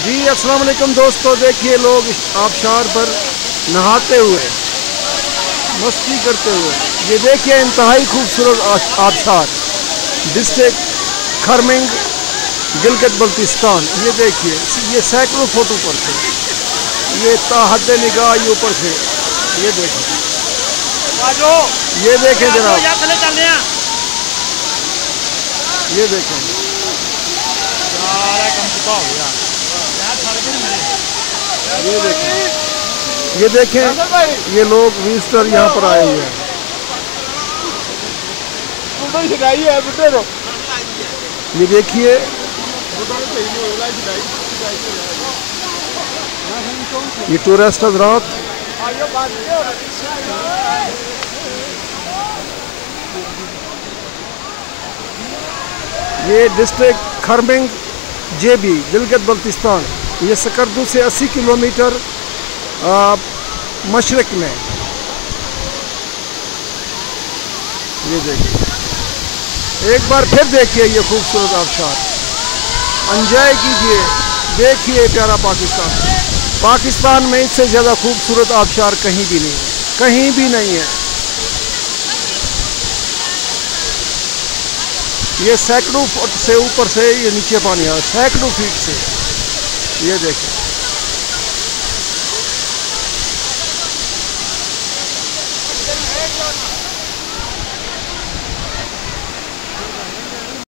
जी अस्सलाम वालेकुम दोस्तों, देखिए लोग आबशार पर नहाते हुए मस्ती करते हुए, ये देखिए इंतहाई खूबसूरत आबशार डिस्ट्रिक्ट खरमिंग गिलगित बल्तिस्तान। ये देखिए, ये सैकड़ों फोटो पर से, ये ताहद निगाह ये ऊपर से, ये देखिए, ये देखें जनाब, ये देखें, ये देखें, ये लोग विजिटर यहाँ पर आए हुए हैं। ये देखिए, ये टूरिस्ट हज़रात ये डिस्ट्रिक्ट खरमिंग जेबी गिलगित बल्तिस्तान, ये सकरदू से 80 किलोमीटर मशरक में। ये देखिए, एक बार फिर देखिए ये खूबसूरत आबशार, एंजॉय कीजिए, देखिए प्यारा पाकिस्तान। पाकिस्तान में इससे ज़्यादा खूबसूरत आबशार कहीं भी नहीं, कहीं भी नहीं है। ये सैकड़ों फुट से ऊपर से ये नीचे पानी आ रहा है, सैकड़ों फीट से। ये देखें।